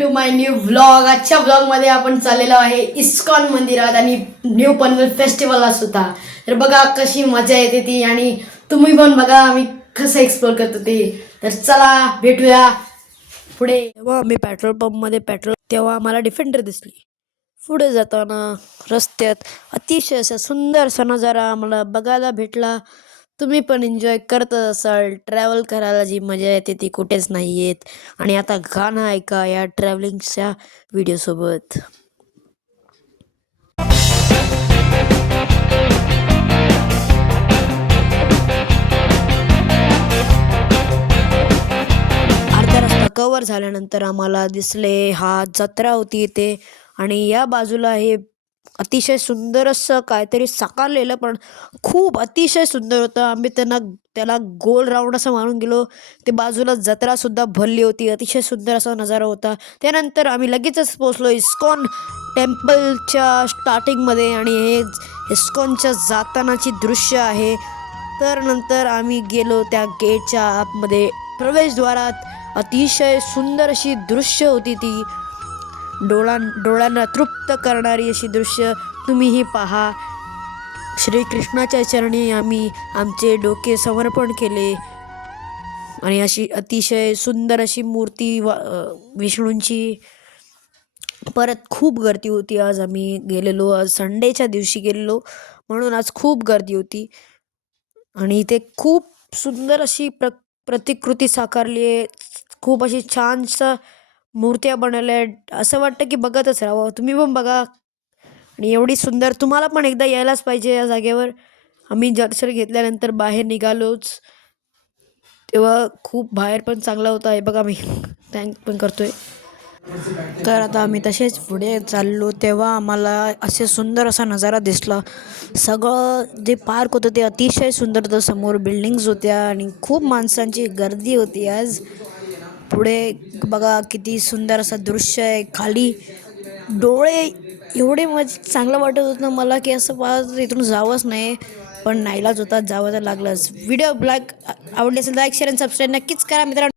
To my new vlog. आजच्या व्लॉगमध्ये आपण चाललेलो आहे इस्कॉन मंदिरात आणि न्यू पनवेल फेस्टिवलला सुद्धा. तर बघा कशी मजा येते ती आणि तुम्ही पण बघा आम्ही कसं एक्सप्लोर करतो ते. तर चला भेटूया पुढे. तेव्हा आम्ही पेट्रोल पंपमध्ये तेव्हा आम्हाला डिफेंडर दिसली. पुढे जाताना रस्त्यात अतिशय असा सुंदर असा नजारा आम्हाला बघायला भेटला. तुम्ही पण एन्जॉय करत असाल. ट्रॅव्हल करायला जी मजा येते ती कुठेच नाही येत. आणि आता गाणं ऐका या ट्रॅव्हलिंगच्या व्हिडिओसोबत. अर्धा रस्ता कव्हर झाल्यानंतर आम्हाला दिसले हा जत्रा होती इथे. आणि या बाजूला हे अतिशय सुंदर असं काहीतरी साकारलेलं, पण खूप अतिशय सुंदर होतं. आम्ही त्याला गोल राऊंड असं मारून गेलो. ते बाजूला जत्रा सुद्धा भरली होती. अतिशय सुंदर असा नजारा होता. त्यानंतर आम्ही लगेचच पोचलो इस्कॉन टेम्पलच्या स्टार्टिंगमध्ये. आणि हे इस्कॉनच्या जातानाची दृश्य आहे. तर नंतर आम्ही गेलो त्या गेटच्या आतमध्ये. प्रवेशद्वारात अतिशय सुंदर अशी दृश्य होती ती. डोळ्यांना तृप्त करणारी अशी दृश्य तुम्हीही पहा. श्रीकृष्णाच्या चरणी आम्ही आमचे डोके समर्पण केले. आणि अशी अतिशय सुंदर अशी मूर्ती विष्णूंची. परत खूप गर्दी होती. आज आम्ही गेलेलो, आज संडेच्या दिवशी गेलेलो म्हणून आज खूप गर्दी होती. आणि इथे खूप सुंदर अशी प्रतिकृती साकारली आहे. खूप अशी छानसं मूर्त्या बनवल्या आहेत. असं वाटतं की बघतच राहावं. तुम्ही पण बघा. आणि एवढी सुंदर, तुम्हाला पण एकदा यायलाच पाहिजे या जागेवर. आम्ही दर्शन घेतल्यानंतर बाहेर निघालोच. तेव्हा खूप बाहेर पण चांगला होता. हे बघा मी थँक पण करतोय. तर आता आम्ही तसेच पुढे चाललो तेव्हा आम्हाला असे सुंदर असा नजारा दिसला. सगळं जे पार्क होतं ते अतिशय सुंदर होतं. समोर बिल्डिंग्स होत्या आणि खूप माणसांची गर्दी होती आज. पुढे बघा किती सुंदर असं दृश्य आहे. खाली डोळे एवढे चांगलं वाटत होतं मला की असं पाहत इथून जावंच नाही, पण नाईलाज होता, जावं तर लागलंच. व्हिडिओ आवडले असेल लाईक शेअर आणि सबस्क्राईब नक्कीच करा मित्रांनो.